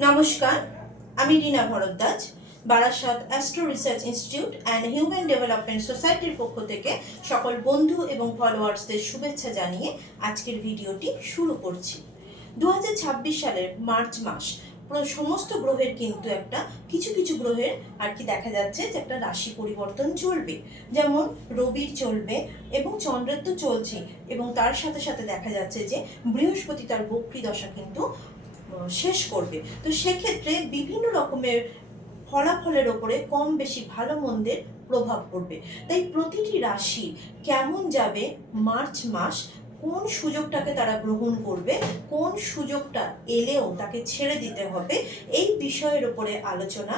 নমস্কার, আমি Reena Bharadwaj. Barasat astro research institute and human development সোসাইটির পক্ষ থেকে সকল বন্ধু এবং ফলোয়ার্সদের শুভেচ্ছা জানিয়ে আজকের ভিডিওটি শুরু করছি। 2026 সালের মার্চ মাস সমস্ত গ্রহের কিন্তু কিছু কিছু গ্রহের দেখা যাচ্ছে যে একটা রাশি পরিবর্তন চলবে। যেমন রবির চলবে এবং চন্দ্রের তো চলছে, এবং তার সাথে সাথে দেখা যাচ্ছে যে বৃহস্পতি তার বক্রী দশা কিন্তু শেষ করবে। তো সেক্ষেত্রে বিভিন্ন রকমের ফলাফলের ওপরে কম বেশি ভালো মন্দের প্রভাব পড়বে। তাই প্রতিটি রাশি কেমন যাবে মার্চ মাস, কোন সুযোগটাকে তারা গ্রহণ করবে, কোন সুযোগটা এলেও তাকে ছেড়ে দিতে হবে, এই বিষয়ের উপরে আলোচনা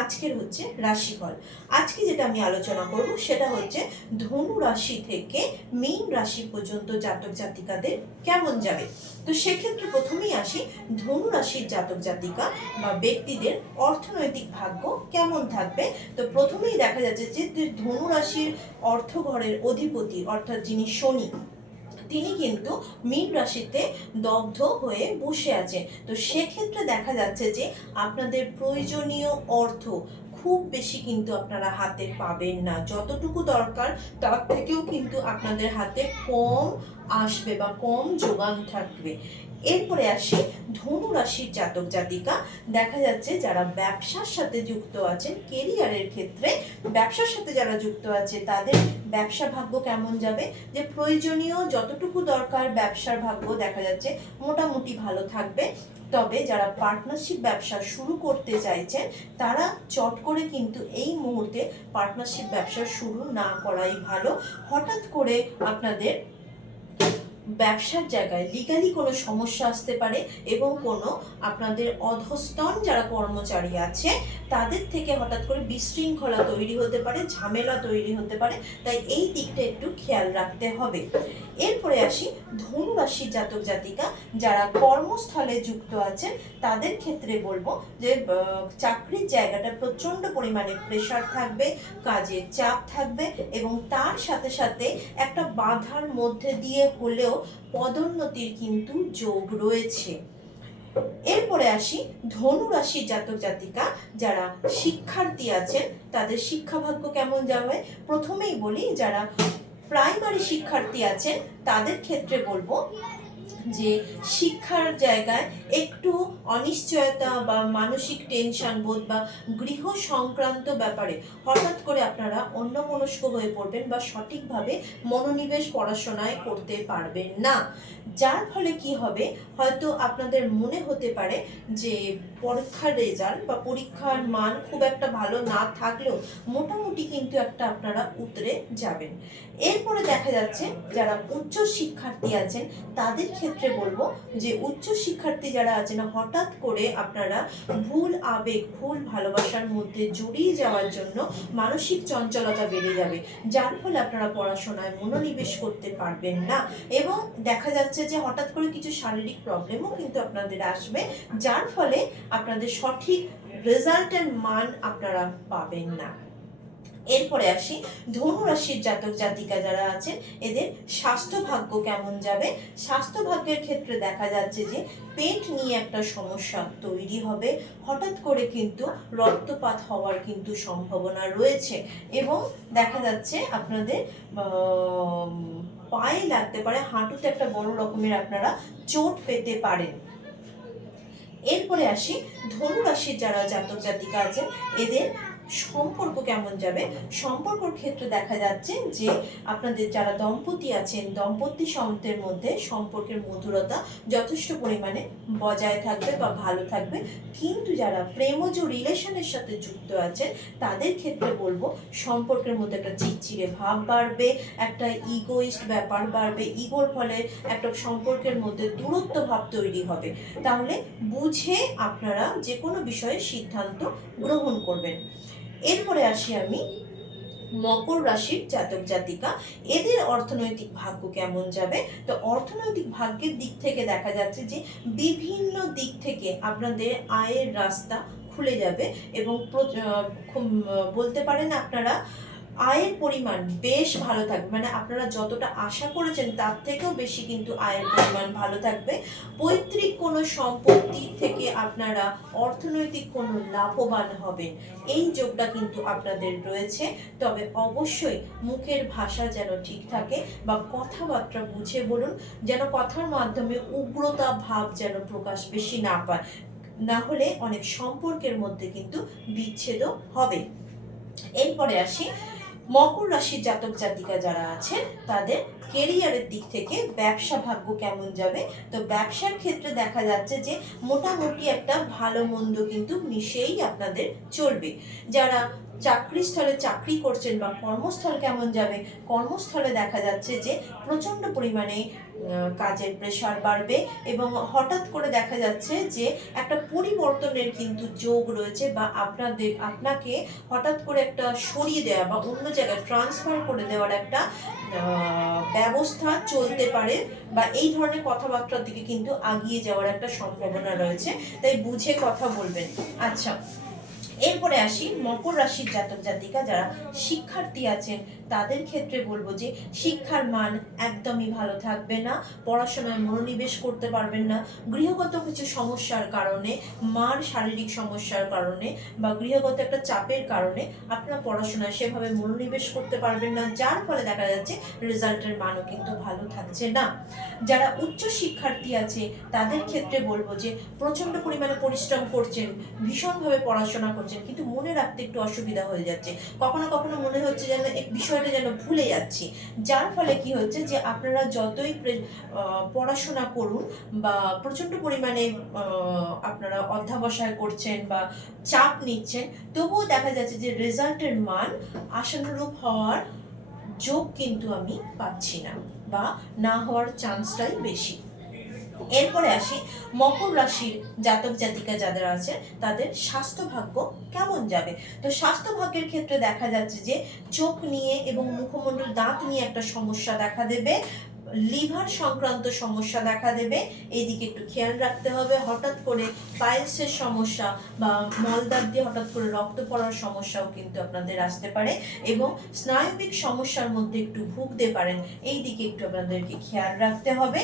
আজকের হচ্ছে রাশিফল। আজকে যেটা আমি আলোচনা করব সেটা হচ্ছে ধনু রাশি থেকে মীন রাশি পর্যন্ত জাতক জাতিকাদের কেমন যাবে। তো সেক্ষেত্রে প্রথমেই আসি, ধনু রাশির জাতক জাতিকা বা ব্যক্তিদের অর্থনৈতিক ভাগ্য কেমন থাকবে। তো প্রথমেই দেখা যাচ্ছে যে ধনু রাশির অর্থঘরের অধিপতি অর্থাৎ যিনি শনি, তিনি কিন্তু মীন রাশিতে দগ্ধ হয়ে বসে আছেন। তো সেক্ষেত্রে দেখা যাচ্ছে যে আপনাদের প্রয়োজনীয় অর্থ খুব বেশি কিন্তু আপনারা হাতে পাবেন না, যতটুকু দরকার তার থেকেও কিন্তু আপনাদের হাতে কম আসবে বা কম যোগান থাকবে। এরপরে আসি ধনু রাশির জাতক জাতিকা। দেখা যাচ্ছে যারা ব্যবসার সাথে যুক্ত আছেন, কেরিয়ারের ক্ষেত্রে ব্যবসার সাথে যারা যুক্ত আছে তাদের ব্যবসা ভাগ্য কেমন যাবে। যে প্রয়োজনীয় যতটুকু দরকার ব্যবসার ভাগ্য দেখা যাচ্ছে মোটামুটি ভালো থাকবে। তবে যারা পার্টনারশিপ ব্যবসা শুরু করতে চাইছেন তারা চট করে কিন্তু এই মুহূর্তে পার্টনারশিপ ব্যবসা শুরু না করাই ভালো। হঠাৎ করে আপনাদের ব্যবসার জায়গায় লিগালি কোনো সমস্যা আসতে পারে, এবং কোনো আপনাদের অধস্তন যারা কর্মচারী আছে তাদের থেকে হঠাৎ করে বিশৃঙ্খলা তৈরি হতে পারে, ঝামেলা তৈরি হতে পারে। তাই এই দিকটা একটু খেয়াল রাখতে হবে। এরপরে আসি ধনু রাশির জাতক জাতিকা যারা কর্মস্থলে যুক্ত আছেন তাদের ক্ষেত্রে বলবো যে চাকরির জায়গাটা প্রচণ্ড পরিমাণে প্রেশার থাকবে, কাজের চাপ থাকবে, এবং তার সাথে সাথে একটা বাধার মধ্যে দিয়ে হলেও পদোন্নতির কিন্তু যোগ রয়েছে। এরপরে আসি ধনু রাশির জাতক জাতিকা যারা শিক্ষার্থী আছেন তাদের শিক্ষাভাগ্য কেমন যাবে। প্রথমেই বলি, যারা প্রাইমারি শিক্ষার্থী আছেন তাদের ক্ষেত্রে বলবো যে শিক্ষার জায়গায় একটু অনিশ্চয়তা বা মানসিক টেনশন বোধ বা গৃহ সংক্রান্ত ব্যাপারে হঠাৎ করে আপনারা অন্যমনস্ক হয়ে পড়বেন বা সঠিকভাবে মনোনিবেশ পড়াশোনায় করতে পারবেন না। যার ফলে কি হবে, হয়তো আপনাদের মনে হতে পারে যে পরীক্ষার রেজাল্ট বা পরীক্ষার মান খুব একটা ভালো না থাকলেও মোটামুটি কিন্তু আপনারা উতরে যাবেন। এরপরে দেখা যাচ্ছে যারা উচ্চ শিক্ষার্থী আছেন তাদের ক্ষেত্রে বলবো যে উচ্চ শিক্ষার্থী যারা আছেন হঠাৎ করে আপনারা ভুল আবেগ, ভুল ভালোবাসার মধ্যে জড়িয়ে যাওয়ার জন্য মানসিক চঞ্চলতা বেড়ে যাবে, যার ফলে আপনারা পড়াশোনায় মনোনিবেশ করতে পারবেন না, এবং দেখা যাচ্ছে যে হঠাৎ করে কিছু শারীরিক প্রবলেমও কিন্তু আপনাদের আসবে, যার ফলে আপনাদের সঠিক রেজাল্টের মান আপনারা পাবেন না। এরপরে আসি ধনু রাশির জাতক জাতিকা যারা আছেন এদের স্বাস্থ্য ভাগ্য কেমন যাবে। স্বাস্থ্য ভাগ্যের ক্ষেত্রে দেখা যাচ্ছে যে পেট নিয়ে একটা সমস্যা তৈরি হবে, হঠাৎ করে কিন্তু রক্তপাত হওয়ার কিন্তু সম্ভাবনা রয়েছে, এবং দেখা যাচ্ছে আপনাদের পায়ে লাগতে পারে, হাঁটুতে একটা বড় রকমের আপনারা চোট পেতে পারেন। এরপরে আসি ধনু রাশির যারা জাতক জাতিকা আছেন এদের সম্পর্ক কেমন যাবে। সম্পর্কর ক্ষেত্রে দেখা যাচ্ছে যে আপনাদের যারা দম্পতি আছেন দম্পতি সম্পর্কের মধ্যে সম্পর্কের মধুরতা যথেষ্ট পরিমাণে বজায় থাকবে বা ভালো থাকবে, কিন্তু যারা প্রেমজ রিলেশনের সাথে যুক্ত আছেন তাদের ক্ষেত্রে বলবো সম্পর্কের মধ্যে একটা চিড়চিড়ে ভাব বাড়বে, একটা ইগোইস্ট ব্যাপার বাড়বে, ইগোর ফলে একটা সম্পর্কের মধ্যে দূরত্ব ভাব তৈরি হবে। তাহলে বুঝে আপনারা যে কোনো বিষয়ে সিদ্ধান্ত গ্রহণ করবেন। এরপরে আসি আমি মকর রাশির জাতক জাতিকা, এদের অর্থনৈতিক ভাগ্য কেমন যাবে। তো অর্থনৈতিক ভাগ্যের দিক থেকে দেখা যাচ্ছে যে বিভিন্ন দিক থেকে আপনাদের আয়ের রাস্তা খুলে যাবে, এবং বলতে পারেন আপনারা আয়ের পরিমাণ বেশ ভালো থাকবে, মানে আপনারা যতটা আশা করেছেন তার থেকেও বেশি কিন্তু আয়ের পরিমাণ ভালো থাকবে। পৈতৃক কোনো সম্পত্তি থেকে আপনারা অর্থনৈতিক কোনো লাভবান হবেন, এই যোগটা কিন্তু আপনাদের রয়েছে। তবে অবশ্যই মুখের ভাষা যেন ঠিক থাকে বা কথাবার্তা বুঝে বলুন, যেন কথার মাধ্যমে উগ্রতা ভাব যেন প্রকাশ বেশি না পায়, না হলে অনেক সম্পর্কের মধ্যে কিন্তু বিচ্ছেদও হবে। এরপরে আসি মকর রাশির জাতক জাতিকা যারা আছেন তাদের কেরিয়ারের দিক থেকে ব্যবসা ভাগ্য কেমন যাবে। তো ব্যবসার ক্ষেত্রে দেখা যাচ্ছে যে মোটামুটি একটা ভালো মন্দ কিন্তু মিশেই আপনাদের চলবে। যারা চাকরিস্থলে চাকরি করছেন বা কর্মস্থল কেমন যাবে, কর্মস্থলে দেখা যাচ্ছে যে প্রচণ্ড পরিমাণে কাজের প্রেশার বাড়বে এবং হঠাৎ করে দেখা যাচ্ছে যে একটা পরিবর্তনের কিন্তু যোগ রয়েছে, বা আপনাকে হঠাৎ করে একটা সরিয়ে দেওয়া বা অন্য জায়গায় ট্রান্সফার করে দেওয়ার একটা ব্যবস্থা চলতে পারে, বা এই ধরনের কথাবার্তার দিকে কিন্তু আগিয়ে যাওয়ার একটা সম্ভাবনা রয়েছে, তাই বুঝে কথা বলবেন। আচ্ছা, এরপরে আসি মকর রাশির জাতক জাতিকা যারা শিক্ষার্থী আছেন তাদের ক্ষেত্রে বলবো যে শিক্ষার মান একদমই ভালো থাকবে না, পড়াশোনায় মনোনিবেশ করতে পারবেন না। গৃহগত কিছু সমস্যার কারণে, মার শারীরিক সমস্যার কারণে বা গৃহগত একটা চাপের কারণে আপনার পড়াশোনায় সেভাবে মনোনিবেশ করতে পারবেন না, যার ফলে দেখা যাচ্ছে রেজাল্টের মানও কিন্তু ভালো থাকছে না। যারা উচ্চ শিক্ষার্থী আছে তাদের ক্ষেত্রে বলবো যে প্রচণ্ড পরিমাণে পরিশ্রম করছেন, ভীষণভাবে পড়াশোনা করছেন, কিন্তু মনে রাখতে একটু অসুবিধা হয়ে যাচ্ছে, কখনো কখনো মনে হচ্ছে যেন এই বিষয়টা যেন ভুলে যাচ্ছি, যার ফলে কি হচ্ছে যে আপনারা যতই পড়াশোনা করুন বা প্রচণ্ড পরিমাণে আপনারা অধ্যাবসায় করছেন বা চাপ নিচ্ছেন, তবুও দেখা যাচ্ছে যে রেজাল্টের মান আশানুরূপ হওয়ার যোগ কিন্তু আমি পাচ্ছি না, বা না হওয়ার চান্সটাই বেশি। এরপরে আসি মকর রাশির জাতক জাতিকা যাদের আছে তাদের স্বাস্থ্য ভাগ্য কেমন যাবে। তো স্বাস্থ্য ভাগ্যের ক্ষেত্রে দেখা যাচ্ছে যে চোখ নিয়ে এবং মুখমণ্ডল দাঁত নিয়ে একটা সমস্যা দেখা দেবে, লিভার সংক্রান্ত সমস্যা দেখা দেবে, এইদিকে একটু খেয়াল রাখতে হবে। হঠাৎ করে পাইলসের সমস্যা বা মলদ্বার দিয়ে হঠাৎ করে রক্ত পড়ার সমস্যাও কিন্তু আপনাদের আসতে পারে, এবং স্নায়বিক সমস্যার মধ্যে একটু ভুগতে পারেন, এই দিকে একটু আপনাদেরকে খেয়াল রাখতে হবে।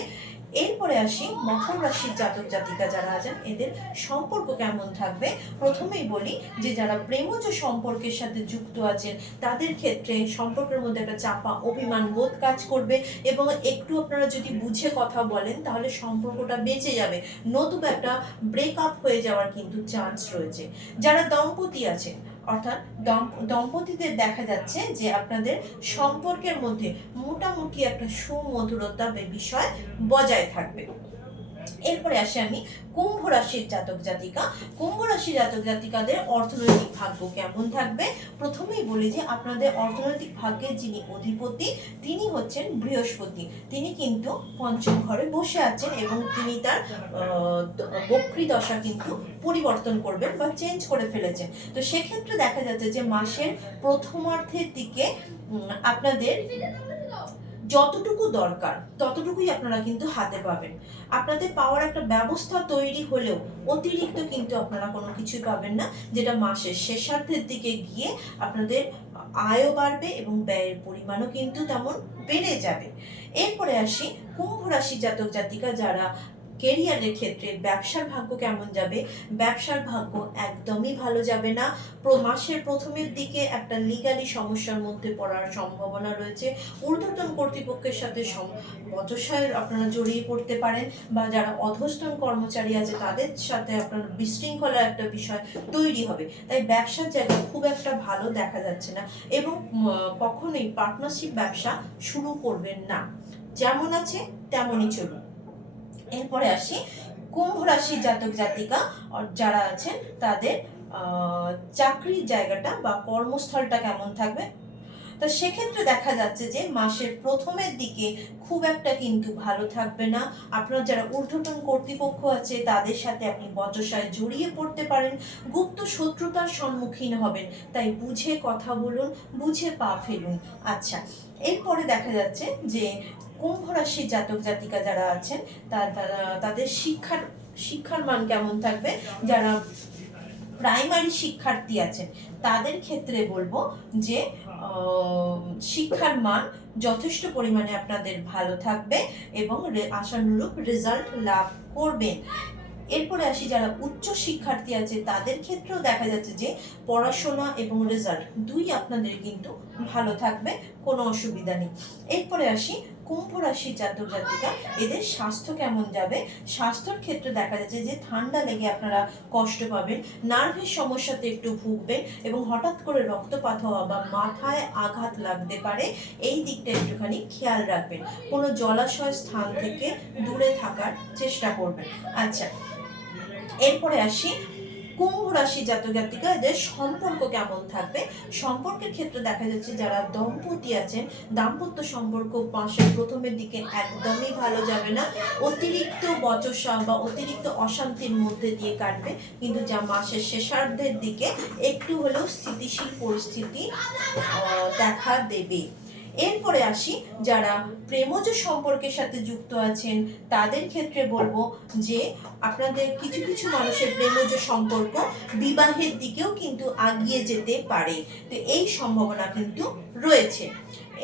এরপরে আসি মকর রাশির জাতক জাতিকা যারা আছেন এদের সম্পর্ক কেমন থাকবে। প্রথমেই বলি যে যারা প্রেমজ সম্পর্কের সাথে যুক্ত আছেন তাদের ক্ষেত্রে সম্পর্কের মধ্যে একটা চাপা অভিমান বোধ কাজ করবে, এবং একটু আপনারা যদি বুঝে কথা বলেন তাহলে সম্পর্কটা বেঁচে যাবে, নতুবা একটা ব্রেকআপ হয়ে যাওয়ার কিন্তু চান্স রয়েছে। যারা দম্পতি আছেন অর্থাৎ দম্পতিদের দেখা যাচ্ছে যে আপনাদের সম্পর্কের মধ্যে মোটামুটি একটা সুমধুরতা বিষয় বজায় থাকবে। এরপরে আসি আমি কুম্ভ রাশির জাতক জাতিকা। কুম্ভ রাশির জাতক জাতিকাদের অর্থনৈতিক ভাগ্য কেমন থাকবে। প্রথমেই বলি যে আপনাদের অর্থনৈতিক ভাগ্যের যিনি অধিপতি তিনি হচ্ছেন বৃহস্পতি, তিনি কিন্তু পঞ্চম ঘরে বসে আছেন এবং তিনি তার বক্রী দশা কিন্তু পরিবর্তন করবেন বা চেঞ্জ করে ফেলেছেন। তো সেক্ষেত্রে দেখা যাচ্ছে যে মাসের প্রথমার্ধের দিকে আপনাদের যতটুকু দরকার ততটুকুই আপনারা কিন্তু হাতে পাবেন, আপনাদের পাওয়ার একটা ব্যবস্থা তৈরি হলেও অতিরিক্ত কিন্তু আপনারা কোনো কিছুই পাবেন না, যেটা মাসের শেষার্ধের দিকে গিয়ে আপনাদের আয়ও বাড়বে এবং ব্যয়ের পরিমাণও কিন্তু তেমন বেড়ে যাবে। এরপরে আসি কুম্ভ রাশি জাতক জাতিকা যারা কেরিয়ারের ক্ষেত্রে ব্যবসার ভাগ্য কেমন যাবে। ব্যবসার ভাগ্য একদমই ভালো যাবে না, মাসের প্রথমের দিকে একটা লিগালি সমস্যার মধ্যে পড়ার সম্ভাবনা রয়েছে, ঊর্ধ্বতন কর্তৃপক্ষের সাথে বচসায় আপনারা জড়িয়ে পড়তে পারেন, বা যারা অধস্তন কর্মচারী আছে তাদের সাথে আপনার বিশৃঙ্খলার একটা বিষয় তৈরি হবে, তাই ব্যবসার জায়গা খুব একটা ভালো দেখা যাচ্ছে না, এবং কখনোই পার্টনারশিপ ব্যবসা শুরু করবেন না, যেমন আছে তেমনই চলুন। এরপরে আসি কুম্ভ রাশির জাতক জাতিকা যারা আছেন তাদের চাকরির জায়গাটা বা কর্মস্থলটা কেমন থাকবে। তো সেক্ষেত্রে দেখা যাচ্ছে যে মাসের প্রথমের দিকে খুব একটা কিন্তু ভালো থাকবে না, আপনার যারা ঊর্ধ্বতন কর্তৃপক্ষ আছে তাদের সাথে আপনি বচসায় জড়িয়ে পড়তে পারেন, গুপ্ত শত্রুতার সম্মুখীন হবেন, তাই বুঝে কথা বলুন, বুঝে পা ফেলুন। আচ্ছা, এরপরে দেখা যাচ্ছে যে কুম্ভ রাশির জাতক জাতিকা যারা আছেন তাদের শিক্ষার মান কেমন থাকবে। যারা প্রাইমারি শিক্ষার্থী আছেন তাদের ক্ষেত্রে বলবো যে শিক্ষার মান যথেষ্ট পরিমাণে আপনাদের ভালো থাকবে এবং আশানুরূপ রেজাল্ট লাভ করবেন। এরপরে আসি যারা উচ্চ শিক্ষার্থী আছে তাদের ক্ষেত্রেও দেখা যাচ্ছে যে পড়াশোনা এবং রেজাল্ট দুই আপনাদের কিন্তু ভালো থাকবে, কোনো অসুবিধা নেই। এরপরে আসি কুম্ভ রাশির জাতক জাতিকা, এদের স্বাস্থ্য কেমন যাবে? স্বাস্থ্যের ক্ষেত্রে দেখা যাচ্ছে যে ঠান্ডা লেগে আপনারা কষ্ট পাবেন, নার্ভের সমস্যাতে একটু ভুগবেন এবং হঠাৎ করে রক্তপাত হওয়া বা মাথায় আঘাত লাগতে পারে, এই দিকটা একটুখানি খেয়াল রাখবেন। কোনো জলাশয় স্থান থেকে দূরে থাকার চেষ্টা করবেন। আচ্ছা, এরপরে আসি কুম্ভ রাশি জাতক জাতিকা, এদের সম্পর্ক কেমন থাকবে? সম্পর্কের ক্ষেত্রে দেখা যাচ্ছে যারা দম্পতি আছেন দাম্পত্য সম্পর্ক মাসের প্রথমের দিকে একদমই ভালো যাবে না, অতিরিক্ত বচসা বা অতিরিক্ত অশান্তির মধ্যে দিয়ে কাটবে, কিন্তু যা মাসের শেষার্ধের দিকে একটু হলেও স্থিতিশীল পরিস্থিতি দেখা দেবে। এরপরে আসি যারা প্রেমজ সম্পর্কের সাথে যুক্ত আছেন তাদের ক্ষেত্রে বলবো যে আপনাদের কিছু কিছু মানুষের প্রেমজ সম্পর্ক বিবাহের দিকেও কিন্তু আগিয়ে যেতে পারে, তো এই সম্ভাবনা কিন্তু রয়েছে।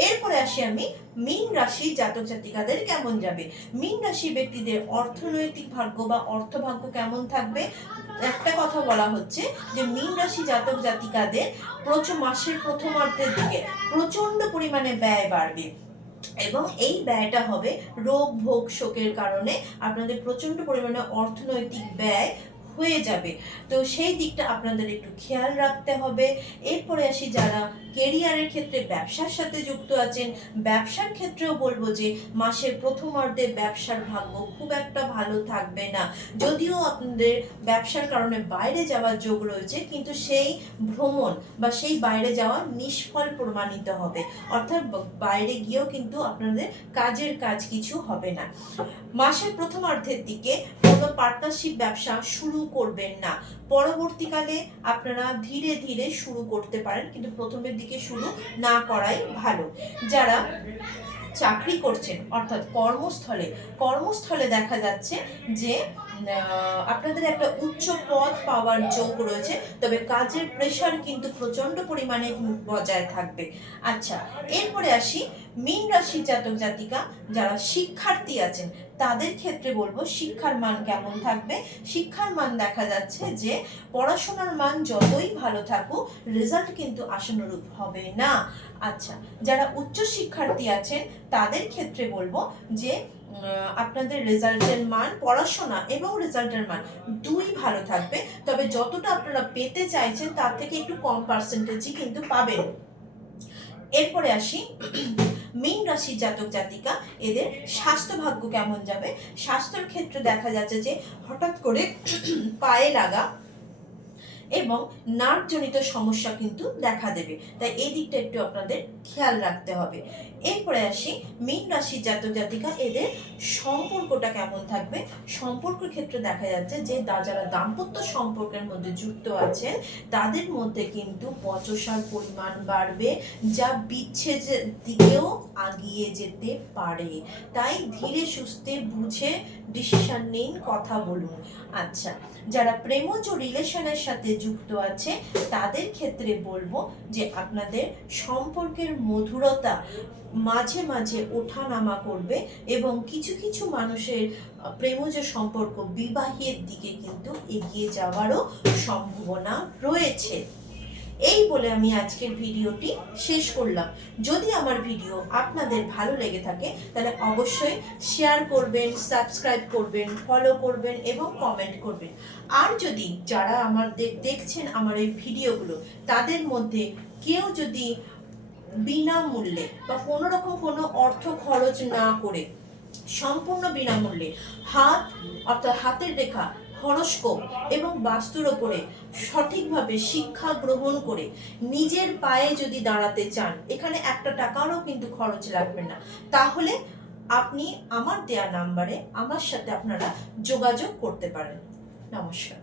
এরপরে আসি আমি মীন রাশি জাতক জাতিকাদের কেমন যাবে। মীন রাশি ব্যক্তিদের অর্থনৈতিক ভাগ্য বা অর্থভাগ্য কেমন থাকবে? একটা কথা বলা হচ্ছে যে মীন রাশি জাতক জাতিকাদের মাসের প্রথমার্ধের দিকে প্রচন্ড পরিমাণে ব্যয় বাড়বে এবং এই ব্যয়টা হবে রোগ ভোগ শোকের কারণে আপনাদের প্রচন্ড পরিমাণে অর্থনৈতিক ব্যয় হয়ে যাবে, তো সেই দিকটা আপনাদের একটু খেয়াল রাখতে হবে। এরপরে আসি যারা কেরিয়ারের ক্ষেত্রে ব্যবসার সাথে যুক্ত আছেন, ব্যবসার ক্ষেত্রেও বলবো যে মাসের প্রথমার্ধে ব্যবসার ভাগ্য খুব একটা ভালো থাকবে না, যদিও আপনাদের ব্যবসার কারণে বাইরে যাওয়ার যোগ রয়েছে, কিন্তু সেই ভ্রমণ বা সেই বাইরে যাওয়া নিষ্ফল প্রমাণিত হবে, অর্থাৎ বাইরে গিয়েও কিন্তু আপনাদের কাজের কাজ কিছু হবে না। মাসের প্রথমার্ধের দিকে কোনো পার্টনারশিপ ব্যবসা শুরু করবেন না, পরবর্তীকালে আপনারা ধীরে ধীরে শুরু করতে পারেন, কিন্তু প্রথমের দিকে শুরু না করাই ভালো। যারা চাকরি করছেন অর্থাৎ কর্মস্থলে দেখা যাচ্ছে যে আপনাদের একটা উচ্চ পদ পাওয়ার যোগ রয়েছে, তবে কাজের প্রেশার কিন্তু প্রচন্ড পরিমাণে বজায় থাকবে। আচ্ছা, এরপরে আসি মীন রাশির জাতক জাতিকা যারা শিক্ষার্থী আছেন তাদের ক্ষেত্রে বলবো শিক্ষার মান কেমন থাকবে। শিক্ষার মান দেখা যাচ্ছে যে পড়াশোনার মান যতই ভালো থাকুক রেজাল্ট কিন্তু আশানুরূপ হবে না। আচ্ছা, যারা উচ্চ শিক্ষার্থী আছেন তাদের ক্ষেত্রে বলবো যে আপনাদের রেজাল্টের মান, পড়াশোনা এবং রেজাল্টের মান দুই ভালো থাকবে, তবে যতটা আপনারা পেতে চাইছেন তার থেকে একটু কম পার্সেন্টেজই কিন্তু পাবেন। এরপরে আসি মীন রাশির জাতক জাতিকা, এদের স্বাস্থ্য ভাগ্য কেমন যাবে। স্বাস্থ্যের ক্ষেত্রে দেখা যাচ্ছে যে হঠাৎ করে পায়ে লাগা এবং নার্ভজনিত সমস্যা কিন্তু দেখা দেবে, তাই এই দিকটা একটু আপনাদের খেয়াল রাখতে হবে। এরপরে আসি মীন রাশির জাতক জাতিকা, এদের সম্পর্কটা কেমন থাকবে। সম্পর্কের ক্ষেত্রে দেখা যাচ্ছে যে যারা দাম্পত্য সম্পর্কের মধ্যে যুক্ত আছেন তাদের মধ্যে কিন্তু বচসার পরিমাণ বাড়বে, যা বিচ্ছেদের দিকেও আগিয়ে যেতে পারে, তাই ধীরে সুস্থে বুঝে ডিসিশন নিন, কথা বলুন। আচ্ছা, যারা প্রেমজ রিলেশনের সাথে যুক্ত আছে তাদের ক্ষেত্রে বলবো যে আপনাদের সম্পর্কের মধুরতা মাঝে মাঝে ওঠানামা করবে এবং কিছু কিছু মানুষের প্রেমজ সম্পর্ক বিবাহের দিকে কিন্তু এগিয়ে যাওয়ারও সম্ভাবনা রয়েছে। এই বলে আমি আজকের ভিডিওটি শেষ করলাম। যদি আমার ভিডিও আপনাদের ভালো লেগে থাকে তাহলে অবশ্যই শেয়ার করবেন, সাবস্ক্রাইব করবেন, ফলো করবেন এবং কমেন্ট করবেন। আর যদি যারা আমার দেখছেন আমার এই ভিডিওগুলো তাদের মধ্যে কেউ যদি বিনামূল্যে বা কোনো রকম কোনো অর্থ খরচ না করে সম্পূর্ণ বিনামূল্যে অর্থাৎ হাতের রেখা, হরোস্কোপ এবং বাস্তুর ওপরে সঠিকভাবে শিক্ষা গ্রহণ করে নিজের পায়ে যদি দাঁড়াতে চান, এখানে একটা টাকারও কিন্তু খরচ লাগবে না, তাহলে আপনি আমার দেয়া নাম্বারে আমার সাথে আপনারা যোগাযোগ করতে পারেন। নমস্কার।